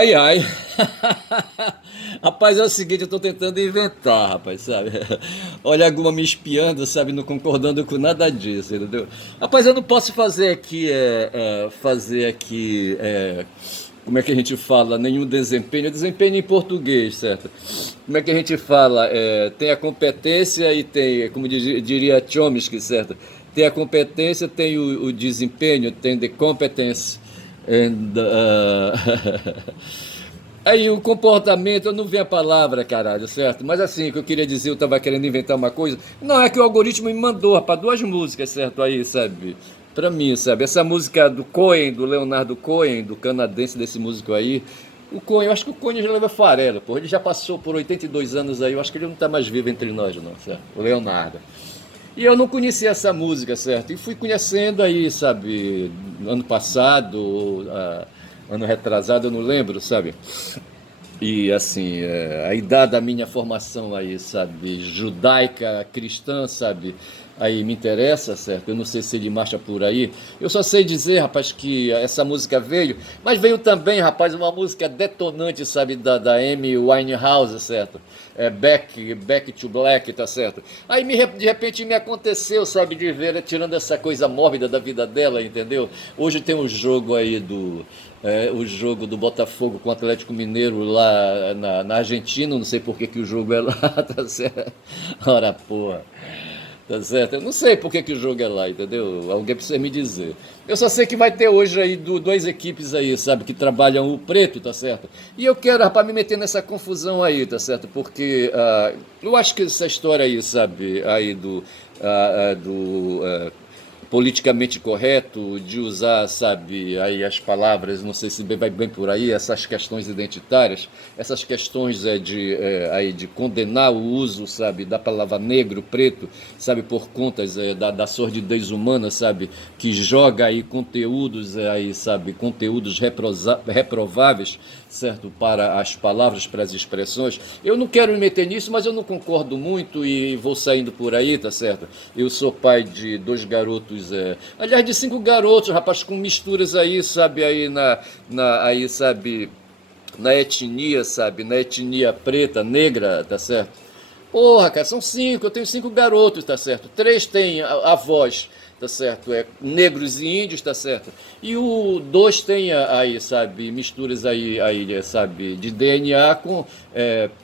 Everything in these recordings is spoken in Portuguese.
Ai, ai. Rapaz, é o seguinte, eu tô tentando inventar, rapaz, sabe? Olha a Guma me espiando, sabe? Não concordando com nada disso, entendeu? Rapaz, eu não posso fazer aqui, como é que a gente fala? Nenhum desempenho. Desempenho em português, certo? Como é que a gente fala? Tem a competência e tem, como diria Chomsky, certo? Tem a competência, tem o desempenho, tem the competence. And, Aí o comportamento, eu não vi a palavra, caralho, certo? Mas assim, o que eu queria dizer, eu tava querendo inventar uma coisa. Não, é que o algoritmo me mandou, rapaz, duas músicas, certo? Aí, sabe? Pra mim, sabe? Essa música do Cohen, do Leonardo Cohen, do canadense desse músico aí. O Cohen, eu acho que o Cohen já leva farelo, pô. Ele já passou por 82 anos aí, eu acho que ele não tá mais vivo entre nós, não, certo? O Leonardo. E eu não conhecia essa música, certo? E fui conhecendo aí, sabe? Ano passado, ano retrasado, eu não lembro, sabe? E assim, aí dada a minha formação aí, sabe, judaica, cristã, sabe, aí me interessa, certo? Eu não sei se ele marcha por aí. Eu só sei dizer, rapaz, que essa música veio, mas veio também, rapaz, uma música detonante, sabe, da Amy Winehouse, certo? Back to Black, tá certo? Aí de repente me aconteceu, sabe, de ver, tirando essa coisa mórbida da vida dela, entendeu? Hoje tem um jogo aí o jogo do Botafogo com o Atlético Mineiro lá na Argentina, não sei por que o jogo é lá, tá certo? Ora, porra, tá certo? Eu não sei por que o jogo é lá, entendeu? Alguém precisa me dizer. Eu só sei que vai ter hoje aí duas equipes aí, sabe, que trabalham o preto, tá certo? E eu quero, rapaz, me meter nessa confusão aí, tá certo? Porque eu acho que essa história aí, sabe, aí do politicamente correto, de usar, sabe, aí as palavras, não sei se vai bem por aí, essas questões identitárias, essas questões de condenar o uso, sabe, da palavra negro, preto, sabe, por contas da sordidez humana, sabe, que joga aí conteúdos aí, sabe, conteúdos reprováveis, certo, para as palavras, para as expressões. Eu não quero me meter nisso, mas eu não concordo muito e vou saindo por aí, tá certo? Eu sou pai de dois garotos, aliás, de cinco garotos, rapaz, com misturas aí, sabe, aí aí, sabe, na etnia, sabe, na etnia preta, negra, tá certo? Porra, cara, são cinco, eu tenho cinco garotos, tá certo? Três têm avós, tá certo? Negros e índios, tá certo? E o dois tem aí, sabe, misturas aí, sabe, de DNA com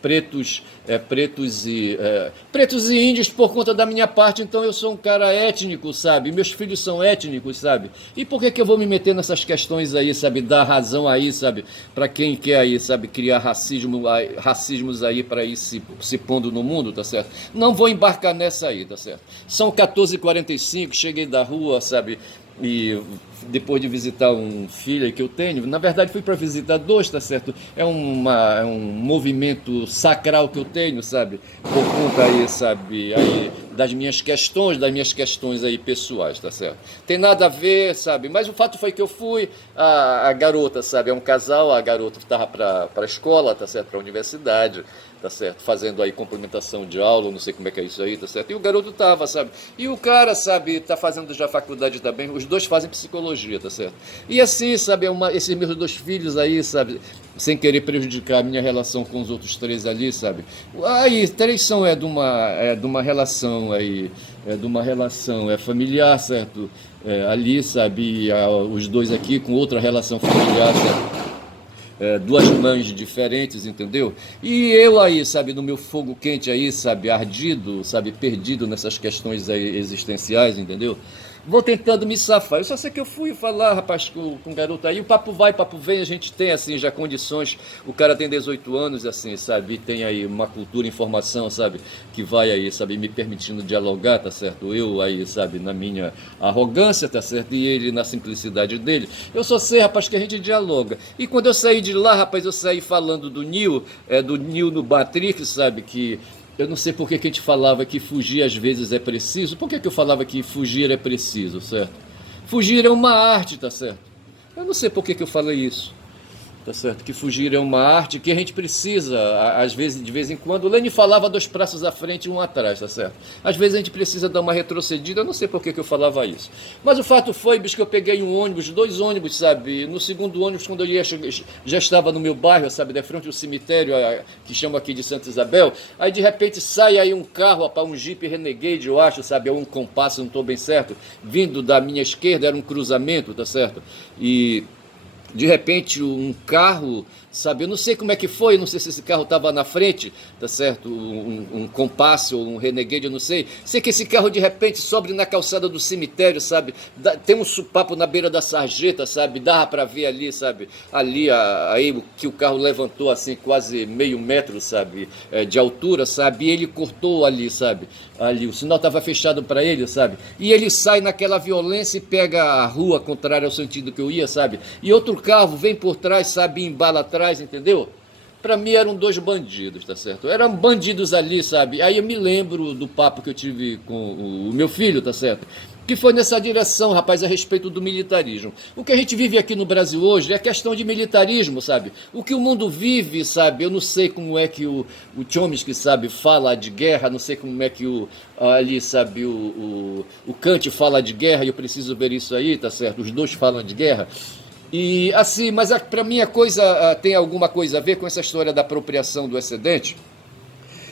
pretos e índios por conta da minha parte, então eu sou um cara étnico, sabe? Meus filhos são étnicos, sabe? E por que eu vou me meter nessas questões aí, sabe? Dar razão aí, sabe? Para quem quer aí, sabe? Criar racismos aí para ir se pondo no mundo, tá certo? Não vou embarcar nessa aí, tá certo? São 14h45, cheguei da rua, sabe? E depois de visitar um filho que eu tenho, na verdade fui para visitar dois, tá certo? É um movimento sacral que eu tenho, sabe? Por conta aí, sabe, aí das minhas questões aí pessoais, tá certo? Tem nada a ver, sabe? Mas o fato foi que eu fui, a garota, sabe, é um casal, a garota estava para a escola, tá certo? Para a universidade, tá certo? Fazendo aí complementação de aula, não sei como é que é isso aí, tá certo? E o garoto tava, sabe? E o cara, sabe, tá fazendo já faculdade também, os dois fazem psicologia, tá certo? E assim, sabe, esses meus dois filhos aí, sabe, sem querer prejudicar a minha relação com os outros três ali, sabe? Aí, três são de uma relação aí, de uma relação familiar, certo? Ali, sabe, os dois aqui com outra relação familiar, certo? Duas mães diferentes, entendeu? E eu aí, sabe, no meu fogo quente aí, sabe, ardido, sabe, perdido nessas questões aí existenciais, entendeu? Vou tentando me safar. Eu só sei que eu fui falar, rapaz, com o garoto aí, o papo vai, papo vem, a gente tem, assim, já condições, o cara tem 18 anos, assim, sabe, e tem aí uma cultura, informação, sabe, que vai aí, sabe, me permitindo dialogar, tá certo? Eu aí, sabe, na minha arrogância, tá certo? E ele na simplicidade dele. Eu só sei, rapaz, que a gente dialoga. E quando eu saí de lá, rapaz, eu saí falando do Neo no Matrix, sabe, que eu não sei por que a gente falava que fugir às vezes é preciso. Por que eu falava que fugir é preciso, certo? Fugir é uma arte, tá certo? Eu não sei por que eu falei isso. tá certo? Que fugir é uma arte que a gente precisa, às vezes, de vez em quando. O Lênin falava 2 passos à frente e um atrás, tá certo? Às vezes a gente precisa dar uma retrocedida, eu não sei por que eu falava isso. Mas o fato foi, bicho, que eu peguei um ônibus, 2 ônibus, sabe? No segundo ônibus, quando eu ia, já estava no meu bairro, sabe? De frente ao cemitério, que chama aqui de Santa Isabel. Aí de repente sai aí um carro, rapaz, um Jeep Renegade, eu acho, sabe? É um compasso, não estou bem certo. Vindo da minha esquerda, era um cruzamento, tá certo? E de repente um carro, sabe, eu não sei como é que foi, não sei se esse carro estava na frente, tá certo, um compasso ou um Renegade, eu não sei que esse carro de repente sobe na calçada do cemitério, sabe, tem um supapo na beira da sarjeta, sabe, dava para ver ali, sabe, ali aí que o carro levantou assim quase meio metro, sabe, de altura, sabe, e ele cortou ali, sabe, ali, o sinal estava fechado para ele, sabe, e ele sai naquela violência e pega a rua contrária ao sentido que eu ia, sabe, e outro carro vem por trás, sabe, e embala atrás, entendeu? Para mim eram 2 bandidos, tá certo? Eram bandidos ali, sabe? Aí eu me lembro do papo que eu tive com o meu filho, tá certo? Que foi nessa direção, rapaz, a respeito do militarismo. O que a gente vive aqui no Brasil hoje é questão de militarismo, sabe? O que o mundo vive, sabe? Eu não sei como é que o Chomsky, sabe, fala de guerra, não sei como é que ali, sabe, o Kant fala de guerra, e eu preciso ver isso aí, tá certo? Os dois falam de guerra. E assim, mas para mim a coisa tem alguma coisa a ver com essa história da apropriação do excedente.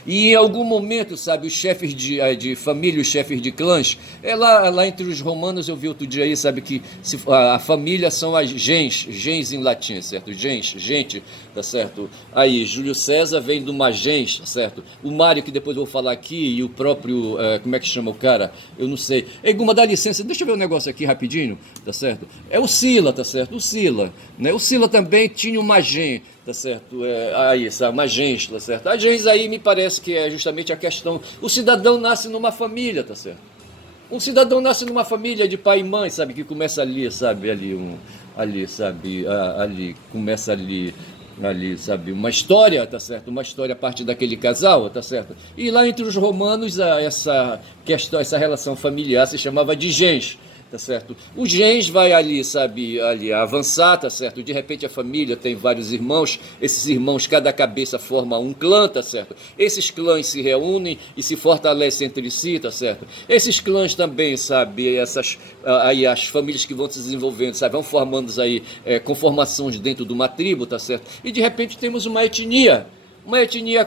E em algum momento, sabe, os chefes de família, os chefes de clãs, lá entre os romanos eu vi outro dia aí, sabe, que a família são as gens em latim, certo? Gente, tá certo? Aí, Júlio César vem de uma gens, tá certo? O Mário, que depois eu vou falar aqui, e o próprio, como é que chama o cara? Eu não sei. Ei, Guma, dá licença, deixa eu ver um negócio aqui rapidinho, tá certo? É o Sila, tá certo? O Sila, né? O Sila também tinha uma gen, tá certo? Aí, sabe, uma gens, tá certo? A gens aí me parece que é justamente a questão. O cidadão nasce numa família, tá certo? Um cidadão nasce numa família de pai e mãe, sabe? Que começa ali, sabe? Ali, sabe? Ali, começa ali, sabe? Uma história, tá certo? Uma história a partir daquele casal, tá certo? E lá entre os romanos, essa questão, essa relação familiar se chamava de gens. Tá certo? O gens vai ali, sabe, ali avançar, tá certo? De repente a família tem vários irmãos, esses irmãos, cada cabeça forma um clã, tá certo? Esses clãs se reúnem e se fortalecem entre si, tá certo? Esses clãs também, sabe, aí as famílias que vão se desenvolvendo, sabe, vão formando aí conformações dentro de uma tribo, tá certo? E de repente temos uma etnia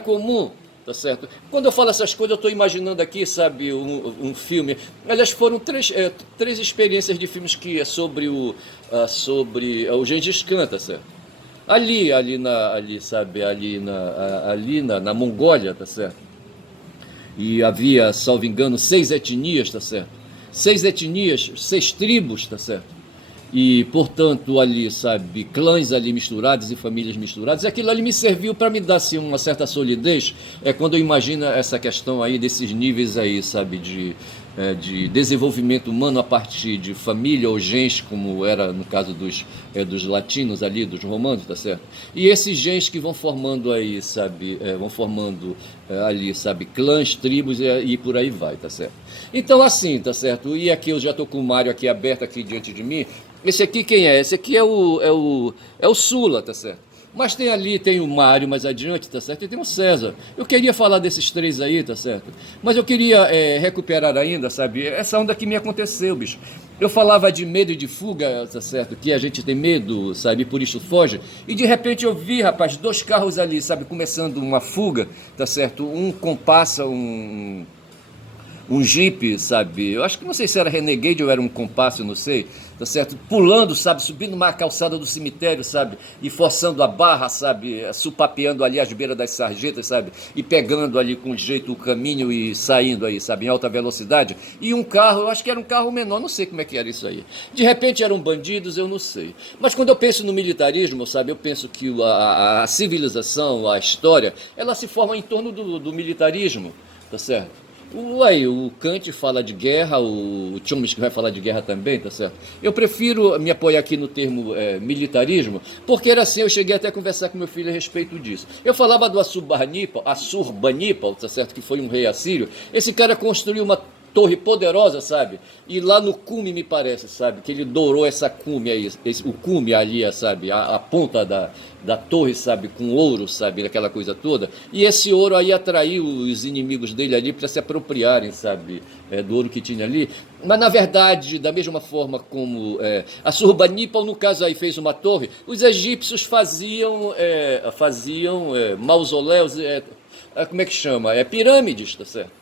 comum. Tá certo? Quando eu falo essas coisas, eu estou imaginando aqui, sabe, um filme. Elas foram três experiências de filmes que é sobre o Gengis Khan, tá certo? Na Mongólia, tá certo? E havia, salvo engano, 6 etnias, tá certo? 6 etnias, 6 tribos, tá certo? E, portanto, ali, sabe, clãs ali misturados e famílias misturadas, aquilo ali me serviu para me dar, assim, uma certa solidez, quando eu imagino essa questão aí, desses níveis aí, sabe, de desenvolvimento humano a partir de família ou gens, como era no caso dos latinos ali, dos romanos, tá certo? E esses gens que vão formando aí, sabe, ali, sabe, clãs, tribos e por aí vai, tá certo? Então, assim, tá certo? E aqui eu já estou com o Mário aqui aberto aqui diante de mim. Esse aqui quem é? Esse aqui é o Sula, tá certo? Mas tem o Mário mais adiante, tá certo? E tem o César. Eu queria falar desses 3 aí, tá certo? Mas eu queria recuperar ainda, sabe? Essa onda que me aconteceu, bicho. Eu falava de medo e de fuga, tá certo? Que a gente tem medo, sabe? Por isso foge. E de repente eu vi, rapaz, 2 carros ali, sabe? Começando uma fuga, tá certo? Um compassa, um Jeep, sabe? Eu acho que não sei se era Renegade ou era um compasso, eu não sei, tá certo? Pulando, sabe? Subindo uma calçada do cemitério, sabe? E forçando a barra, sabe? Supapeando ali as beiras das sarjetas, sabe? E pegando ali com jeito o caminho e saindo aí, sabe? Em alta velocidade. E um carro, eu acho que era um carro menor, não sei como é que era isso aí. De repente eram bandidos, eu não sei. Mas quando eu penso no militarismo, sabe? Eu penso que a civilização, a história, ela se forma em torno do militarismo, tá certo? O Kant fala de guerra, o Chomsky vai falar de guerra também, tá certo? Eu prefiro me apoiar aqui no termo militarismo, porque era assim, eu cheguei até a conversar com meu filho a respeito disso. Eu falava do Assurbanipal, tá certo? Que foi um rei assírio. Esse cara construiu torre poderosa, sabe? E lá no cume, me parece, sabe? Que ele dourou essa cume aí, o cume ali, sabe? A ponta da torre, sabe? Com ouro, sabe? Aquela coisa toda. E esse ouro aí atraiu os inimigos dele ali para se apropriarem, sabe? Do ouro que tinha ali. Mas, na verdade, da mesma forma como Assurbanipal, no caso aí, fez uma torre, os egípcios faziam mausoléus, como é que chama? Pirâmides, tá certo?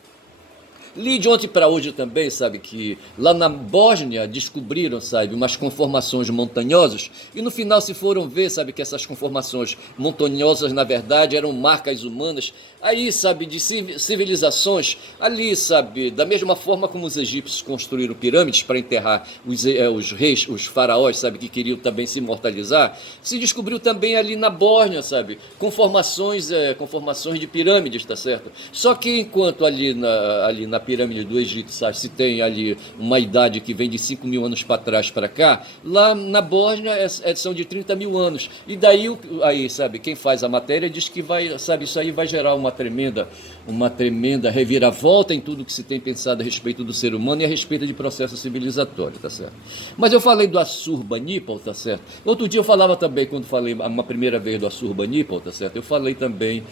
Li de ontem para hoje também, sabe, que lá na Bósnia descobriram, sabe, umas conformações montanhosas e no final se foram ver, sabe, que essas conformações montanhosas na verdade eram marcas humanas, aí, sabe, de civilizações ali, sabe, da mesma forma como os egípcios construíram pirâmides para enterrar os reis, os faraós, sabe, que queriam também se imortalizar, se descobriu também ali na Bósnia, sabe, conformações de pirâmides, tá certo? Só que enquanto ali na pirâmide do Egito, sabe, se tem ali uma idade que vem de 5 mil anos para trás para cá, lá na Bósnia são de 30 mil anos. E daí, aí, sabe, quem faz a matéria diz que vai, sabe, isso aí vai gerar uma tremenda reviravolta em tudo que se tem pensado a respeito do ser humano e a respeito de processo civilizatório, tá certo? Mas eu falei do Assurbanipal, tá certo? Outro dia eu falava também, quando falei uma primeira vez do Assurbanipal, tá certo? Eu falei também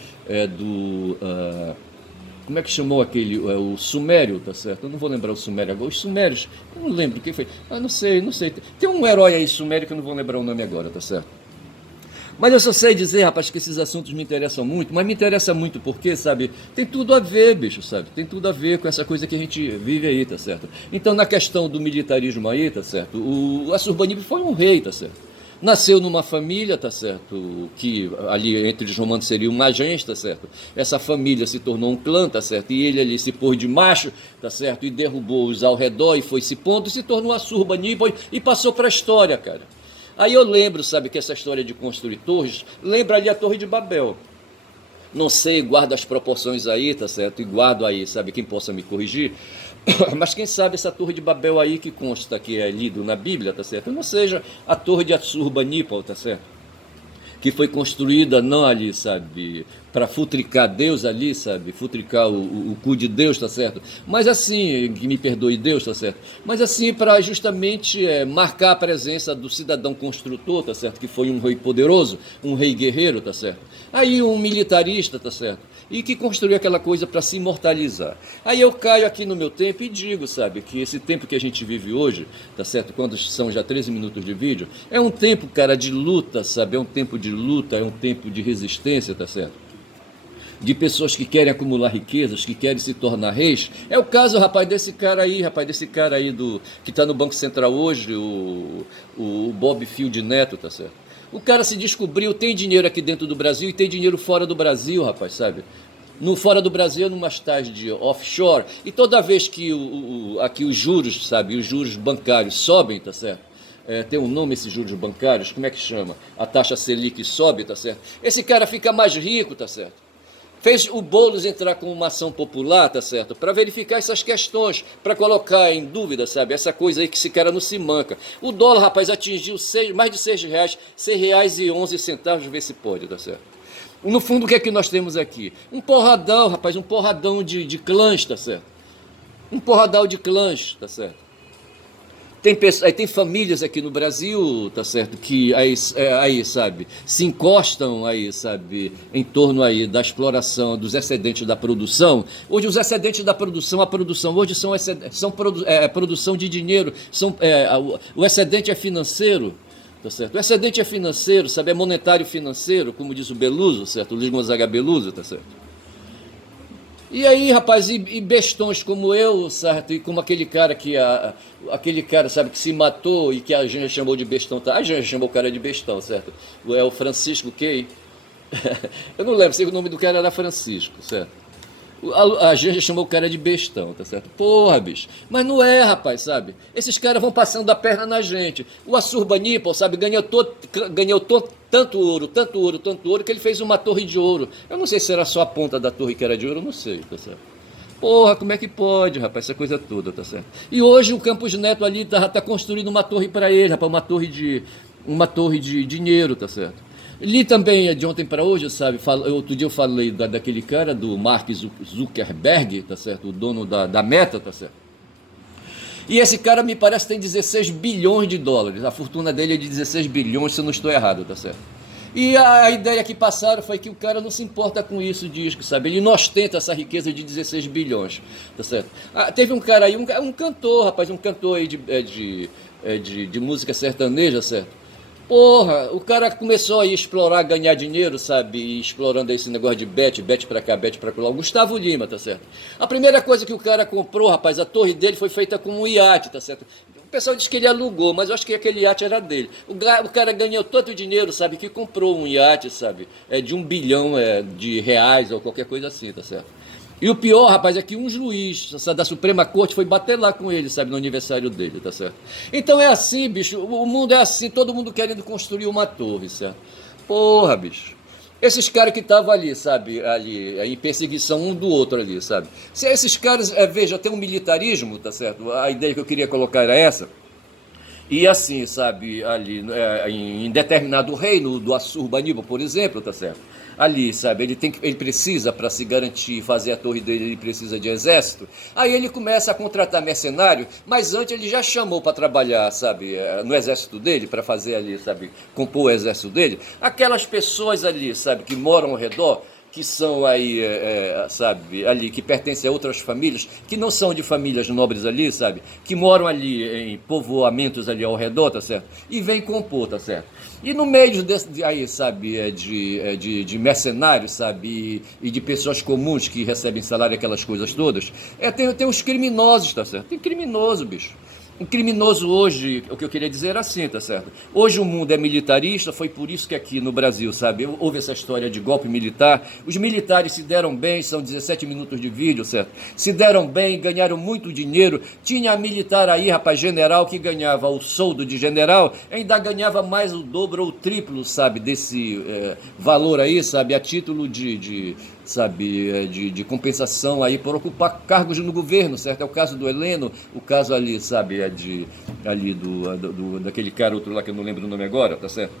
como é que chamou aquele, o Sumério, tá certo? Eu não vou lembrar o Sumério agora. Os Sumérios, eu não lembro quem foi. Não sei. Tem um herói aí sumério que eu não vou lembrar o nome agora, tá certo? Mas eu só sei dizer, rapaz, que esses assuntos me interessam muito, mas me interessa muito porque, sabe, tem tudo a ver, bicho, sabe? Tem tudo a ver com essa coisa que a gente vive aí, tá certo? Então, na questão do militarismo aí, tá certo? O Assurbanipal foi um rei, tá certo? Nasceu numa família, tá certo? Que ali entre os romanos seria uma agência, tá certo? Essa família se tornou um clã, tá certo? E ele ali se pôs de macho, tá certo? E derrubou os ao redor e foi se pondo e se tornou Assurbanipal e passou para a história, cara. Aí eu lembro, sabe, que essa história de construir torres, lembra ali a Torre de Babel. Não sei, guardo as proporções aí, tá certo? E guardo aí, sabe, quem possa me corrigir. Mas quem sabe essa Torre de Babel aí que consta que é lido na Bíblia, tá certo? Não seja a Torre de Assurbanipal, tá certo? Que foi construída não ali, sabe, para futricar Deus ali, sabe, futricar o cu de Deus, tá certo? Mas assim, que me perdoe Deus, tá certo? Mas assim, para justamente marcar a presença do cidadão construtor, tá certo? Que foi um rei poderoso, um rei guerreiro, tá certo? Aí um militarista, tá certo? E que construiu aquela coisa para se imortalizar. Aí eu caio aqui no meu tempo e digo, sabe, que esse tempo que a gente vive hoje, tá certo? Quando são já 13 minutos de vídeo, é um tempo, cara, de luta, sabe? É um tempo de luta, é um tempo de resistência, tá certo? De pessoas que querem acumular riquezas, que querem se tornar reis. É o caso, rapaz, desse cara aí que está no Banco Central hoje, o Bob Field Neto, tá certo? O cara se descobriu, tem dinheiro aqui dentro do Brasil e tem dinheiro fora do Brasil, rapaz, sabe? No fora do Brasil, numas tais de offshore. E toda vez que aqui os juros, sabe, os juros bancários sobem, tá certo? Tem um nome esses juros bancários, como é que chama? A taxa Selic sobe, tá certo? Esse cara fica mais rico, tá certo? Fez o Boulos entrar com uma ação popular, tá certo? Para verificar essas questões, para colocar em dúvida, sabe? Essa coisa aí que esse cara não se manca. O dólar, rapaz, atingiu mais de R$ 6, R$ 6,11, vê se pode, tá certo? No fundo, o que é que nós temos aqui? Um porradão, rapaz, um porradão de clãs, tá certo? Um porradão de clãs, tá certo? Tem famílias aqui no Brasil, tá certo, que aí, sabe, se encostam aí, sabe, em torno aí da exploração dos excedentes da produção. Hoje os excedentes da produção, a produção hoje são produção de dinheiro, o excedente é financeiro, tá certo? O excedente é financeiro, sabe, é monetário financeiro, como diz o Beluso, certo, o Luiz Gonzaga Beluso, tá certo? E aí, rapaz, e bestões como eu, certo? E como aquele cara sabe, que se matou e que a gente chamou de bestão, tá? A gente chamou o cara de bestão, certo? É o Francisco Key. Eu não lembro, sei que o nome do cara era Francisco, certo? A gente chamou o cara de bestão, tá certo? Porra, bicho. Mas não é, rapaz, sabe? Esses caras vão passando a perna na gente. O Assurbanipal, sabe, ganhou tanto ouro, que ele fez uma torre de ouro. Eu não sei se era só a ponta da torre que era de ouro, eu não sei, tá certo? Porra, como é que pode, rapaz, essa coisa toda, tá certo? E hoje o Campos Neto ali tá construindo uma torre para ele, rapaz, uma torre de dinheiro, tá certo? Li também, de ontem para hoje, sabe, outro dia eu falei daquele cara, do Mark Zuckerberg, tá certo, o dono da Meta, tá certo? E esse cara me parece que tem 16 bilhões de dólares. A fortuna dele é de 16 bilhões, se eu não estou errado, tá certo? E a ideia que passaram foi que o cara não se importa com isso, disco, sabe? Ele não ostenta essa riqueza de 16 bilhões, tá certo? Teve um cara aí, um cantor, rapaz, um cantor aí de música sertaneja, certo? Porra, o cara começou a explorar, ganhar dinheiro, sabe? E explorando esse negócio de bet pra cá, bet pra lá. O Gustavo Lima, tá certo? A primeira coisa que o cara comprou, rapaz, a torre dele foi feita com um iate, tá certo? O pessoal diz que ele alugou, mas eu acho que aquele iate era dele. O cara ganhou tanto dinheiro, sabe, que comprou um iate, sabe? De 1 bilhão de reais ou qualquer coisa assim, tá certo? E o pior, rapaz, é que um juiz da Suprema Corte foi bater lá com ele, sabe, no aniversário dele, tá certo? Então é assim, bicho, o mundo é assim, todo mundo querendo construir uma torre, certo? Porra, bicho. Esses caras que estavam ali, sabe, ali, em perseguição um do outro ali, sabe? Se esses caras, veja, tem um militarismo, tá certo? A ideia que eu queria colocar era essa. E assim, sabe, ali em determinado reino do Assurbanipal, por exemplo, tá certo? Ali, sabe, ele precisa, para se garantir, fazer a torre dele, ele precisa de exército. Aí ele começa a contratar mercenário, mas antes ele já chamou para trabalhar, sabe, no exército dele, para fazer ali, sabe, compor o exército dele. Aquelas pessoas ali, sabe, que moram ao redor, que são aí, sabe, ali, que pertencem a outras famílias, que não são de famílias nobres ali, sabe, que moram ali em povoamentos ali ao redor, tá certo? E vem compor, tá certo? E no meio aí, sabe, de mercenários, sabe, e de pessoas comuns que recebem salário, aquelas coisas todas, tem os criminosos, tá certo? Tem criminoso, bicho. Um criminoso hoje, o que eu queria dizer era assim, tá certo? Hoje o mundo é militarista, foi por isso que aqui no Brasil, sabe, houve essa história de golpe militar. Os militares se deram bem, são 17 minutos de vídeo, certo? Se deram bem, ganharam muito dinheiro. Tinha militar aí, rapaz, general, que ganhava o soldo de general, ainda ganhava mais o dobro ou o triplo, sabe, desse valor aí, sabe, a título sabe, de compensação aí por ocupar cargos no governo, certo? É o caso do Heleno, o caso ali, sabe, ali daquele cara outro lá que eu não lembro o nome agora, tá certo?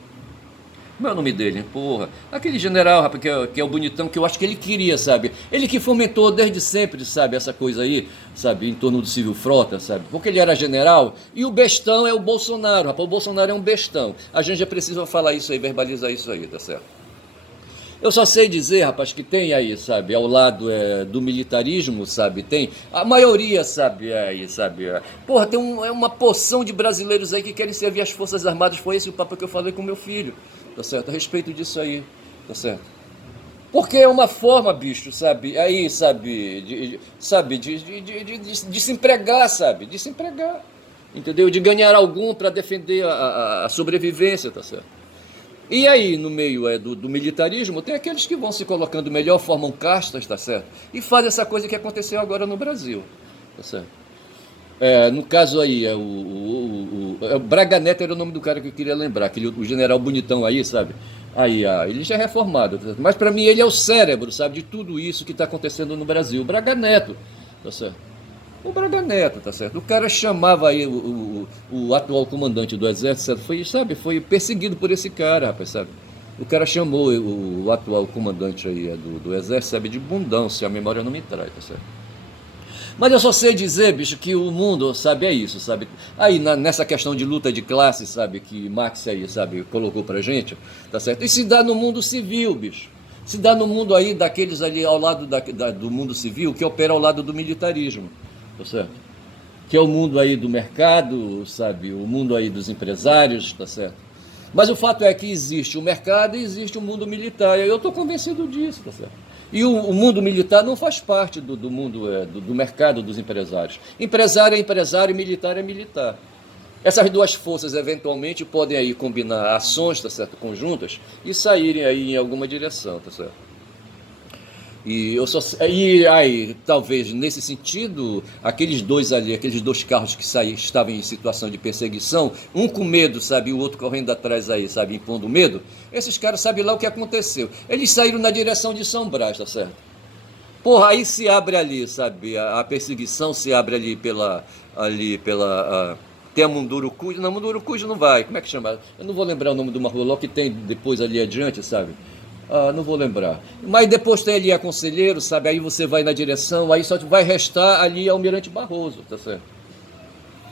Como é o nome dele? Porra, aquele general, rapaz, que é o bonitão, que eu acho que ele queria, sabe? Ele que fomentou desde sempre, sabe, essa coisa aí, sabe, em torno do Silvio Frota, sabe? Porque ele era general e o bestão é o Bolsonaro, rapaz, o Bolsonaro é um bestão. A gente já precisa falar isso aí, verbalizar isso aí, tá certo? Eu só sei dizer, rapaz, que tem aí, sabe, ao lado do militarismo, sabe, tem a maioria, sabe, aí, sabe, porra, tem uma porção de brasileiros aí que querem servir as Forças Armadas. Foi esse o papo que eu falei com meu filho, tá certo, a respeito disso aí, tá certo. Porque é uma forma, bicho, sabe, aí, sabe, de se empregar, sabe, de se empregar, entendeu, de ganhar algum para defender a sobrevivência, tá certo. E aí, no meio do militarismo, tem aqueles que vão se colocando melhor, formam castas, tá certo? E fazem essa coisa que aconteceu agora no Brasil, tá certo? No caso aí, o Braga Neto era o nome do cara que eu queria lembrar, o general bonitão aí, sabe? Aí, ele já é reformado, tá certo? Mas para mim ele é o cérebro, sabe, de tudo isso que está acontecendo no Brasil. O Braga Neto, tá certo? O Braga Neto, tá certo? O cara chamava aí o atual comandante do exército, foi perseguido por esse cara, rapaz, sabe? O cara chamou o atual comandante aí do exército, sabe, de bundão, se a memória não me trai, tá certo? Mas eu só sei dizer, bicho, que o mundo, sabe, é isso, sabe? Aí nessa questão de luta de classe, sabe, que Marx aí, sabe, colocou pra gente, tá certo? E se dá no mundo civil, bicho. Se dá no mundo aí daqueles ali ao lado do mundo civil que opera ao lado do militarismo, tá certo? Que é o mundo aí do mercado, sabe? O mundo aí dos empresários, tá certo? Mas o fato é que existe o mercado e existe o mundo militar. E eu estou convencido disso, tá certo? E o mundo militar não faz parte do mundo do mercado dos empresários. Empresário é empresário e militar é militar. Essas duas forças eventualmente podem aí combinar ações, tá certo, conjuntas, e saírem aí em alguma direção, tá certo? E aí, talvez nesse sentido, aqueles dois ali, aqueles dois carros que estavam em situação de perseguição, um com medo, sabe, e o outro correndo atrás aí, sabe, impondo medo, esses caras sabem lá o que aconteceu. Eles saíram na direção de São Brás, tá certo? Porra, aí se abre ali, sabe, a perseguição se abre tem a Mundurucus, não, Mundurucus não vai, como é que chama? Eu não vou lembrar o nome de uma rua lá que tem depois ali adiante, sabe? Não vou lembrar. Mas depois tem ali a Conselheiro, sabe? Aí você vai na direção, aí só vai restar ali Almirante Barroso, tá certo?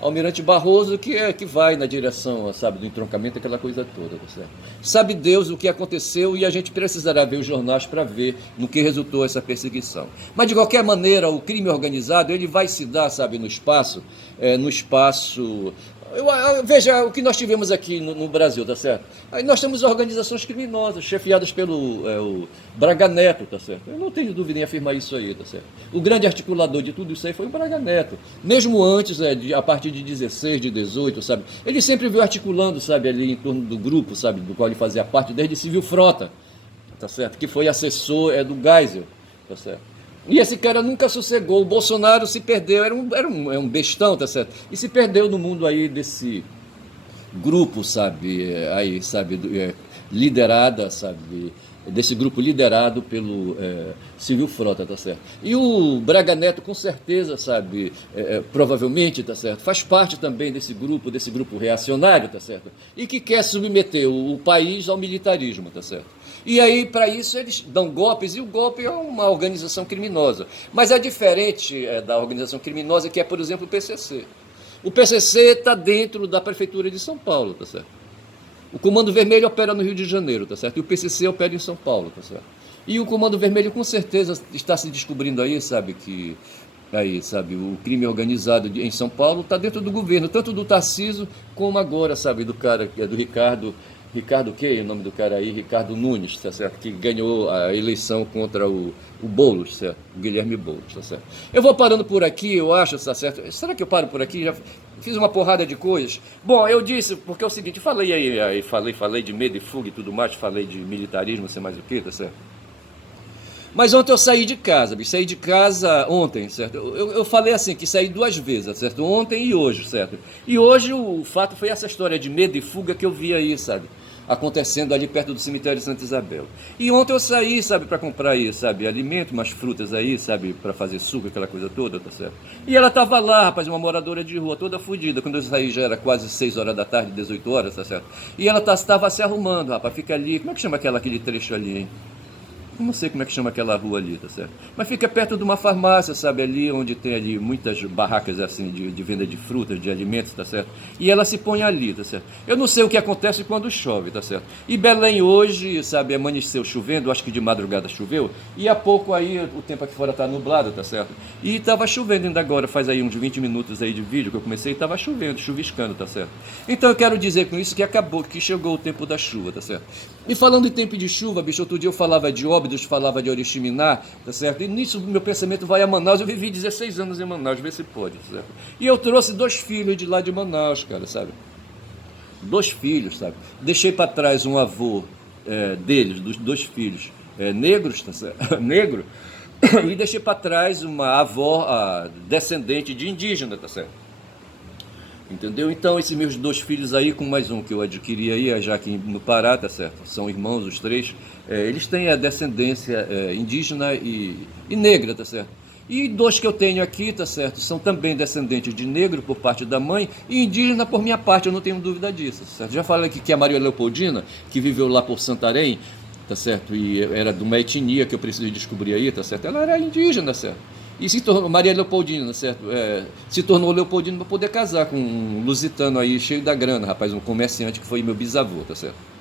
Almirante Barroso, que vai na direção, sabe, do entroncamento, aquela coisa toda, tá certo? Sabe Deus o que aconteceu e a gente precisará ver os jornais para ver no que resultou essa perseguição. Mas, de qualquer maneira, o crime organizado, ele vai se dar, sabe, no espaço. Veja o que nós tivemos aqui no Brasil, tá certo? Aí nós temos organizações criminosas, chefiadas pelo o Braga Neto, tá certo? Eu não tenho dúvida em afirmar isso aí, tá certo? O grande articulador de tudo isso aí foi o Braga Neto. Mesmo antes, a partir de 16, de 18, sabe? Ele sempre veio articulando, sabe, ali em torno do grupo, sabe, do qual ele fazia parte, desde Civil Frota, tá certo? Que foi assessor do Geisel, tá certo? E esse cara nunca sossegou. O Bolsonaro se perdeu, era um bestão, tá certo? E se perdeu no mundo aí desse grupo, sabe? Aí, sabe? Liderada, sabe? Desse grupo liderado pelo Civil Frota, tá certo? E o Braga Neto, com certeza, sabe? Provavelmente, tá certo? Faz parte também desse grupo reacionário, tá certo? E que quer submeter o país ao militarismo, tá certo? E aí, para isso, eles dão golpes, e o golpe é uma organização criminosa. Mas é diferente da organização criminosa que é, por exemplo, o PCC. O PCC está dentro da Prefeitura de São Paulo, tá certo? O Comando Vermelho opera no Rio de Janeiro, tá certo? E o PCC opera em São Paulo, tá certo? E o Comando Vermelho, com certeza, está se descobrindo aí, sabe, o crime organizado em São Paulo está dentro do governo, tanto do Tarcísio como agora, sabe, do cara, do Ricardo o quê? O nome do cara aí? Ricardo Nunes, tá certo? Que ganhou a eleição contra o Boulos, certo? O Guilherme Boulos, tá certo? Eu vou parando por aqui, eu acho, tá certo? Será que eu paro por aqui? Já fiz uma porrada de coisas. Bom, eu disse, porque é o seguinte, falei de medo e fuga e tudo mais, falei de militarismo, sei mais o quê, tá certo? Mas ontem eu saí de casa, bicho. Saí de casa ontem, certo? Eu falei assim, que saí 2 vezes, certo? Ontem e hoje, certo? E hoje o fato foi essa história de medo e fuga que eu vi aí, sabe? Acontecendo ali perto do cemitério de Santa Isabel. E ontem eu saí, sabe, para comprar aí, sabe, alimento, umas frutas aí, sabe, para fazer suco, aquela coisa toda, tá certo? E ela tava lá, rapaz, uma moradora de rua, toda fodida. Quando eu saí já era quase 6 horas da tarde, 18 horas, tá certo? E ela estava se arrumando, rapaz, fica ali, como é que chama aquele trecho ali, hein? Eu não sei como é que chama aquela rua ali, tá certo? Mas fica perto de uma farmácia, sabe, ali onde tem ali muitas barracas assim de venda de frutas, de alimentos, tá certo? E ela se põe ali, tá certo? Eu não sei o que acontece quando chove, tá certo? E Belém hoje, sabe, amanheceu chovendo, acho que de madrugada choveu, e há pouco aí o tempo aqui fora tá nublado, tá certo? E tava chovendo ainda agora, faz aí uns 20 minutos aí de vídeo que eu comecei, e tava chovendo, chuviscando, tá certo? Então eu quero dizer com isso que acabou, que chegou o tempo da chuva, tá certo? E falando em tempo de chuva, bicho, outro dia eu falava de Óbidos, falava de Oriximiná, tá certo? E nisso meu pensamento vai a Manaus. Eu vivi 16 anos em Manaus, vê se pode, tá certo? E eu trouxe 2 filhos de lá de Manaus, cara, sabe? 2 filhos, sabe? Deixei para trás um avô deles, dos 2 filhos negros, tá certo? Negro, e deixei para trás uma avó descendente de indígena, tá certo? Entendeu? Então, esses meus 2 filhos aí, com mais um que eu adquiri aí, já aqui no Pará, tá certo? São irmãos, os 3. Eles têm a descendência indígena e negra, tá certo? E 2 que eu tenho aqui, tá certo? São também descendentes de negro por parte da mãe e indígena por minha parte, eu não tenho dúvida disso, tá certo? Já falei aqui que a Maria Leopoldina, que viveu lá por Santarém, tá certo? E era de uma etnia que eu preciso descobrir aí, tá certo? Ela era indígena, tá certo? E se tornou Maria Leopoldina, certo? Se tornou Leopoldina para poder casar com um lusitano aí, cheio da grana, rapaz, um comerciante que foi meu bisavô, tá certo?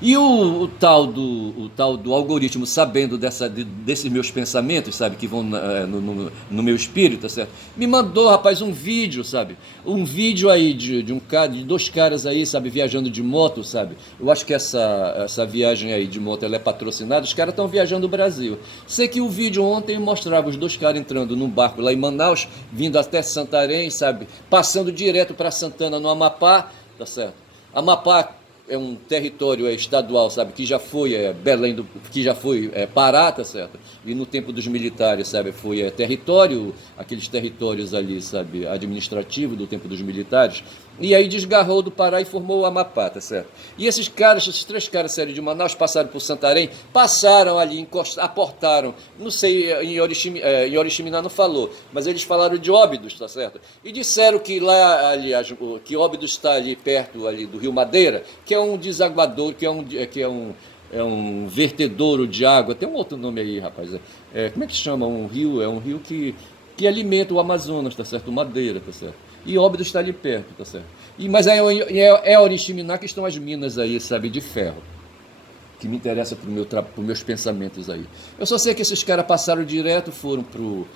E o tal do algoritmo, sabendo desses meus pensamentos, sabe, que vão no meu espírito, tá certo? Me mandou, rapaz, um vídeo, sabe? Um vídeo aí de 2 caras aí, sabe, viajando de moto, sabe? Eu acho que essa viagem aí de moto, ela é patrocinada, os caras estão viajando o Brasil. Sei que o vídeo ontem mostrava os 2 caras entrando num barco lá em Manaus, vindo até Santarém, sabe? Passando direto para Santana, no Amapá, tá certo? Amapá é um território estadual, sabe, que já foi Belém, que já foi Pará, tá certo? E no tempo dos militares, sabe, foi território, aqueles territórios ali, sabe, administrativo do tempo dos militares. E aí desgarrou do Pará e formou o Amapá, tá certo? E esses 3 caras sérios de Manaus passaram por Santarém, passaram ali, aportaram, não sei, em Oriximiná não falou, mas eles falaram de Óbidos, tá certo? E disseram que lá, aliás, que Óbidos está ali perto ali do Rio Madeira, que é um desaguador, que é um vertedouro de água, tem um outro nome aí, rapaz. Como é que se chama? É um rio que que alimenta o Amazonas, tá certo? O Madeira, tá certo? E Óbidos está ali perto, tá certo? Mas é Oriximiná que estão as minas aí, sabe, de ferro, que me interessa para meus pensamentos aí. Eu só sei que esses caras passaram direto, foram pro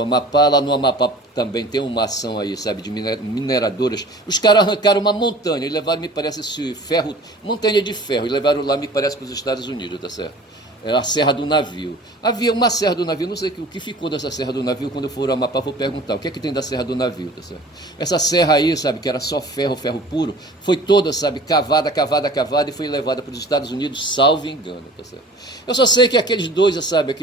Amapá. Lá no Amapá também tem uma ação aí, sabe, de mineradoras. Os caras arrancaram uma montanha e levaram, me parece, esse ferro, montanha de ferro, e levaram lá, me parece, para os Estados Unidos, tá certo? É a Serra do Navio. Havia uma Serra do Navio, não sei o que ficou dessa Serra do Navio. Quando eu for ao Amapá, vou perguntar o que é que tem da Serra do Navio, tá certo? Essa serra aí, sabe, que era só ferro, ferro puro, foi toda, sabe, cavada, cavada, cavada, e foi levada para os Estados Unidos, salvo engano, tá certo? Eu só sei que aqueles dois, sabe,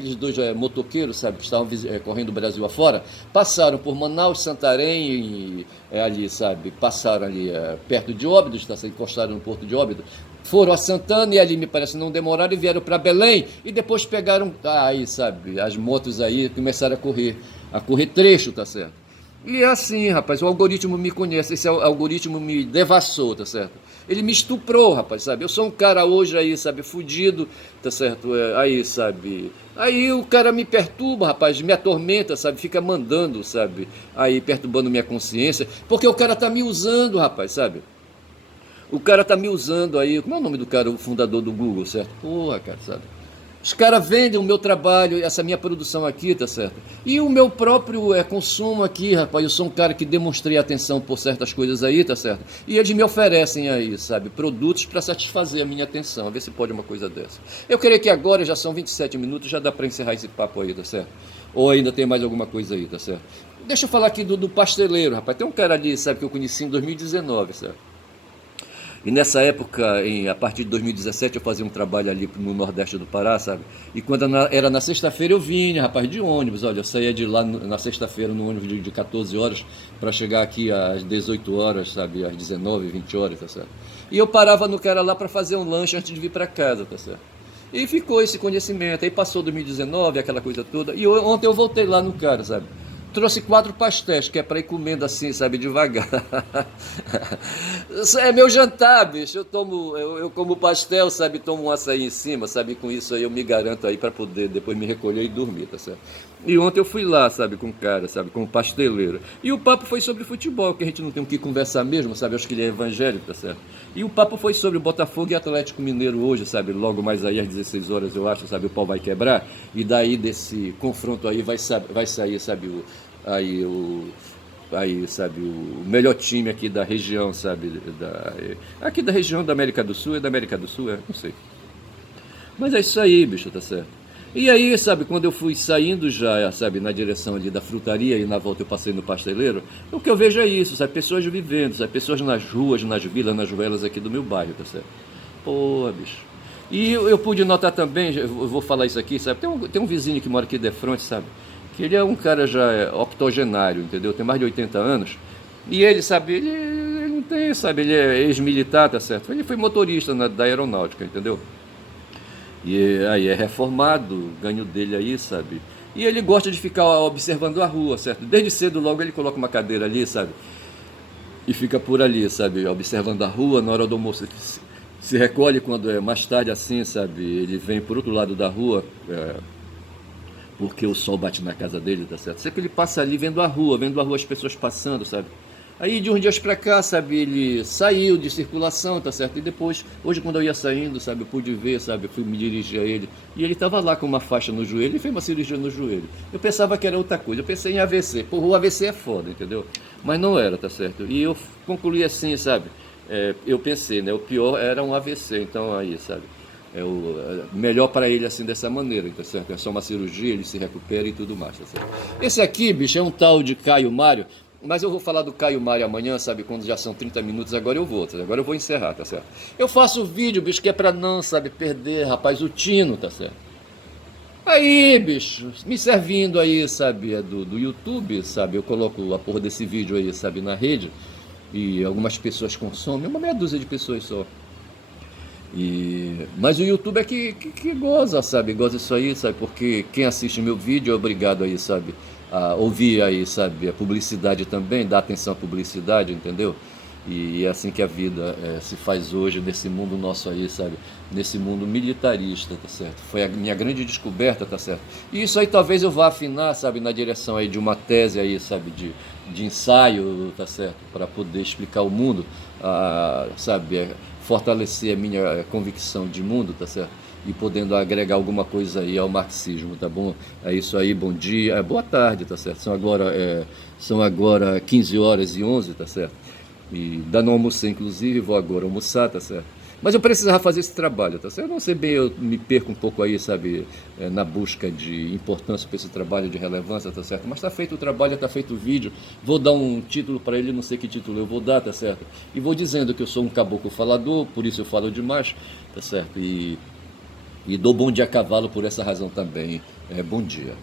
motoqueiros, sabe, que estavam correndo o Brasil afora, passaram por Manaus, Santarém e ali, sabe, passaram ali perto de Óbidos, tá certo? Encostaram no Porto de Óbidos, foram a Santana e ali, me parece, não demoraram, e vieram para Belém, e depois pegaram aí, sabe, as motos aí, começaram a correr trecho, tá certo? E é assim, rapaz, o algoritmo me conhece, esse algoritmo me devassou, tá certo? Ele me estuprou, rapaz, sabe? Eu sou um cara hoje aí, sabe, fudido, tá certo? Aí, sabe? Aí o cara me perturba, rapaz, me atormenta, sabe? Fica mandando, sabe? Aí perturbando minha consciência, porque o cara tá me usando, rapaz, sabe? O cara tá me usando aí. Como é o nome do cara, o fundador do Google, certo? Porra, cara, sabe? Os caras vendem o meu trabalho, essa minha produção aqui, tá certo? E o meu próprio consumo aqui, rapaz. Eu sou um cara que demonstrei atenção por certas coisas aí, tá certo? E eles me oferecem aí, sabe, produtos para satisfazer a minha atenção. A ver se pode uma coisa dessa. Eu creio que agora já são 27 minutos, já dá para encerrar esse papo aí, tá certo? Ou ainda tem mais alguma coisa aí, tá certo? Deixa eu falar aqui do pasteleiro, rapaz. Tem um cara ali, sabe, que eu conheci em 2019, certo? E nessa época, a partir de 2017, eu fazia um trabalho ali no Nordeste do Pará, sabe? E quando era na sexta-feira eu vinha, rapaz, de ônibus. Olha, eu saía de lá na sexta-feira no ônibus de 14 horas para chegar aqui às 18 horas, sabe? Às 19, 20 horas, tá certo? E eu parava no cara lá para fazer um lanche antes de vir para casa, tá certo? E ficou esse conhecimento. Aí passou 2019, aquela coisa toda. E ontem eu voltei lá no cara, sabe? Trouxe 4 pastéis, que é para ir comendo assim, sabe, devagar. Isso é meu jantar, bicho. Eu como pastel, sabe, tomo um açaí em cima, sabe, com isso aí eu me garanto aí para poder depois me recolher e dormir, tá certo? E ontem eu fui lá, sabe, com o cara, sabe, com o pasteleiro. E o papo foi sobre futebol, que a gente não tem o que conversar mesmo, sabe, acho que ele é evangélico, tá certo? E o papo foi sobre Botafogo e Atlético Mineiro hoje, sabe, logo mais aí às 16 horas eu acho, sabe, o pau vai quebrar. E daí desse confronto aí vai sair, sabe, sabe, o melhor time aqui da região, sabe, aqui da região da América do Sul, não sei. Mas é isso aí, bicho, tá certo? E aí, sabe, quando eu fui saindo já, sabe, na direção ali da frutaria e na volta eu passei no pasteleiro, o que eu vejo é isso, sabe, pessoas vivendo, sabe, pessoas nas ruas, nas vilas, nas ruelas aqui do meu bairro, tá certo? Pô, bicho. E eu pude notar também, eu vou falar isso aqui, sabe, tem um vizinho que mora aqui de frente, sabe, que ele é um cara já octogenário, entendeu? Tem mais de 80 anos. E ele, sabe, ele não tem, sabe, ele é ex-militar, tá certo? Ele foi motorista da aeronáutica, entendeu? E aí é reformado, ganho dele aí, sabe? E ele gosta de ficar observando a rua, certo? Desde cedo logo ele coloca uma cadeira ali, sabe? E fica por ali, sabe? Observando a rua, na hora do almoço se recolhe quando é mais tarde assim, sabe? Ele vem por outro lado da rua, porque o sol bate na casa dele, tá certo? Sempre ele passa ali vendo a rua as pessoas passando, sabe? Aí de uns dias pra cá, sabe, ele saiu de circulação, tá certo? E depois, hoje quando eu ia saindo, sabe, eu pude ver, sabe, eu fui me dirigir a ele. E ele tava lá com uma faixa no joelho e fez uma cirurgia no joelho. Eu pensava que era outra coisa, eu pensei em AVC. Porra, o AVC é foda, entendeu? Mas não era, tá certo? E eu concluí assim, sabe? Eu pensei, né? O pior era um AVC, então aí, sabe? Melhor para ele assim dessa maneira, tá certo? É só uma cirurgia, ele se recupera e tudo mais, tá certo? Esse aqui, bicho, é um tal de Caio Mário, mas eu vou falar do Caio Mário amanhã, sabe? Quando já são 30 minutos, agora eu vou, tá certo? Agora eu vou encerrar, tá certo? Eu faço vídeo, bicho, que é pra não, sabe, perder, rapaz, o tino, tá certo? Aí, bicho, me servindo aí, sabe, do YouTube, sabe? Eu coloco a porra desse vídeo aí, sabe, na rede, e algumas pessoas consomem, uma meia dúzia de pessoas só. Mas o YouTube é que goza, sabe? Goza isso aí, sabe? Porque quem assiste meu vídeo é obrigado aí, sabe? A ouvir aí, sabe? A publicidade também, dar atenção à publicidade, entendeu? E é assim que a vida se faz hoje, nesse mundo nosso aí, sabe? Nesse mundo militarista, tá certo? Foi a minha grande descoberta, tá certo? E isso aí talvez eu vá afinar, sabe, na direção aí de uma tese aí, sabe, de ensaio, tá certo? Para poder explicar ao mundo, sabe, fortalecer a minha convicção de mundo, tá certo? E podendo agregar alguma coisa aí ao marxismo, tá bom? É isso aí, bom dia, boa tarde, tá certo? São agora 15 horas e 11, tá certo? E ainda não almocei, inclusive, vou agora almoçar, tá certo? Mas eu precisava fazer esse trabalho, tá certo? Eu não sei bem, eu me perco um pouco aí, sabe, na busca de importância para esse trabalho, de relevância, tá certo? Mas está feito o trabalho, está feito o vídeo, vou dar um título para ele, não sei que título eu vou dar, tá certo? E vou dizendo que eu sou um caboclo falador, por isso eu falo demais, tá certo? E dou bom dia a cavalo por essa razão também. Bom dia.